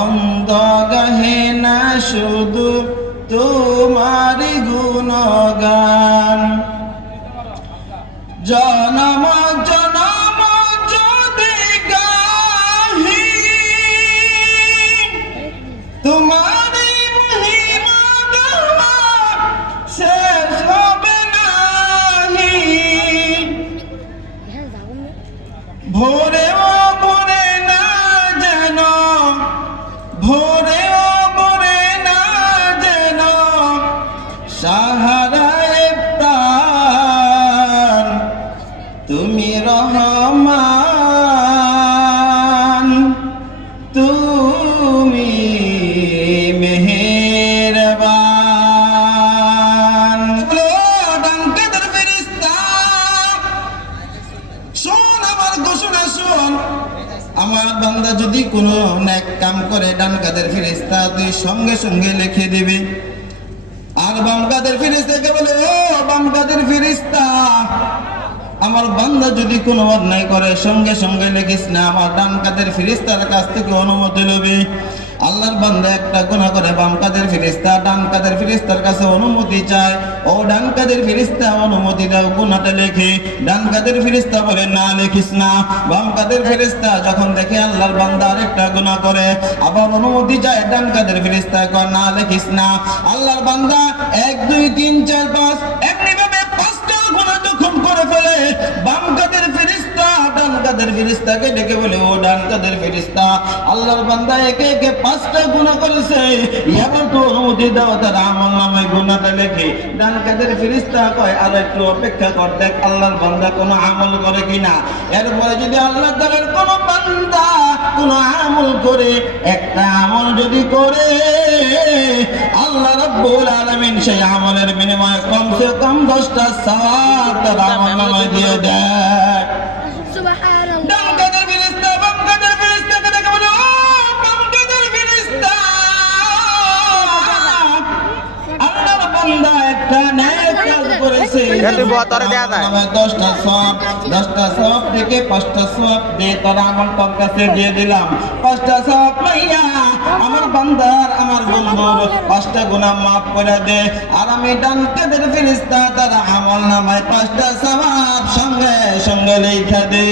অন্ধ গাহে না শুধু তোমারি গুণগান। জনম জনম যদি গাহি তোমারি মহিমা গাওয়া শেষ হবে নাহি। ভোরেও ভোরে না যেন, ভোরেও ভোরে না যেন সাহারায় প্রাণ তুমি রহমান, তুমি মেহেরবান। ডানকাদের ফেরেশতা শোন আমার ঘোষণা শোন, আমার বান্দা যদি কোনো নেক কাম করে ডান কাদের ফেরেশতা তুই সঙ্গে সঙ্গে লিখে দিবি। আর বাম কাদের ফেরেশতাকে বলে, ও বাম কাদের ফেরেশতা আমার বান্দা যদি কোনো অন্যায় করে সঙ্গে সঙ্গে লিখিস না, আমার ডান কাদের ফেরেশতার কাছ থেকে অনুমতি লবি। আল্লাহর বান্দা একটা গুনাহ করে বাম কাদের ফেরেশতা ডান কাদের ফেরেশতার কাছে অনুমতি চায়, ও ডান কাদের ফেরেশতা অনুমতি দাও গুনাহটা লেখে। ডান কাদের ফেরেশতা বলে না লিখিস না। বাম কাদের ফেরেশতা যখন দেখে আল্লাহর বান্দা আরেকটা গুনাহ করে আবার অনুমতি চায়, ডান কাদের ফেরেশতা কয় না লিখিস না। আল্লাহর বান্দা 1 2 3 4 5 এমনি ভাবে 5টা গুনাহ যখন করে ফেলে, বাম কাদের ফেরেশতা ডান কাদের ফেরেশতাকে ডেকে বলে, ও ডান কাদের ফেরেশতা আল্লাহর বান্দা একে একে 5টা গুনাহ করেছে, এবার তো অনুমতি দাও তার আমলনামায় গুনাহটা লেখে। ডান কাদের ফেরেশতা কয় আর একটু অপেক্ষা কর, দেখ আল্লাহর বান্দা কোনো আমল করে কিনা। এরপরে যদি আল্লাহ তাআলার কোনো বান্দা কোনো আমল করে, একটা আমল যদি করে, আল্লাহ রাব্বুল আলামিন সেই আমলের বিনিময়ে কমসে কম 10টা সওয়াব তার আমলনামায় দিয়ে দেয়। সুবহানাল্লাহ। ডান কাদের ফেরেশতা বাম কাদের ফেরেশতাকে ডেকে বলে, ও বাম কাদের ফেরেশতা আল্লাহর বান্দা একটা নেক কাজ করেছে, 10টা সওয়াব, 10টা সওয়াব থেকে 5টা সওয়াব দিয়ে তার আমল তোর কাছে দিয়ে দিলাম। 5টা সওয়াব লইয়া আমার বান্দার আমার বন্ধুর 5টা গুনাহ মাফ করে দে। আর আমি ডান কাদের ফেরেশতা তার আমলনামায় 5টা সওয়াব সঙ্গে সঙ্গে লিখে দে।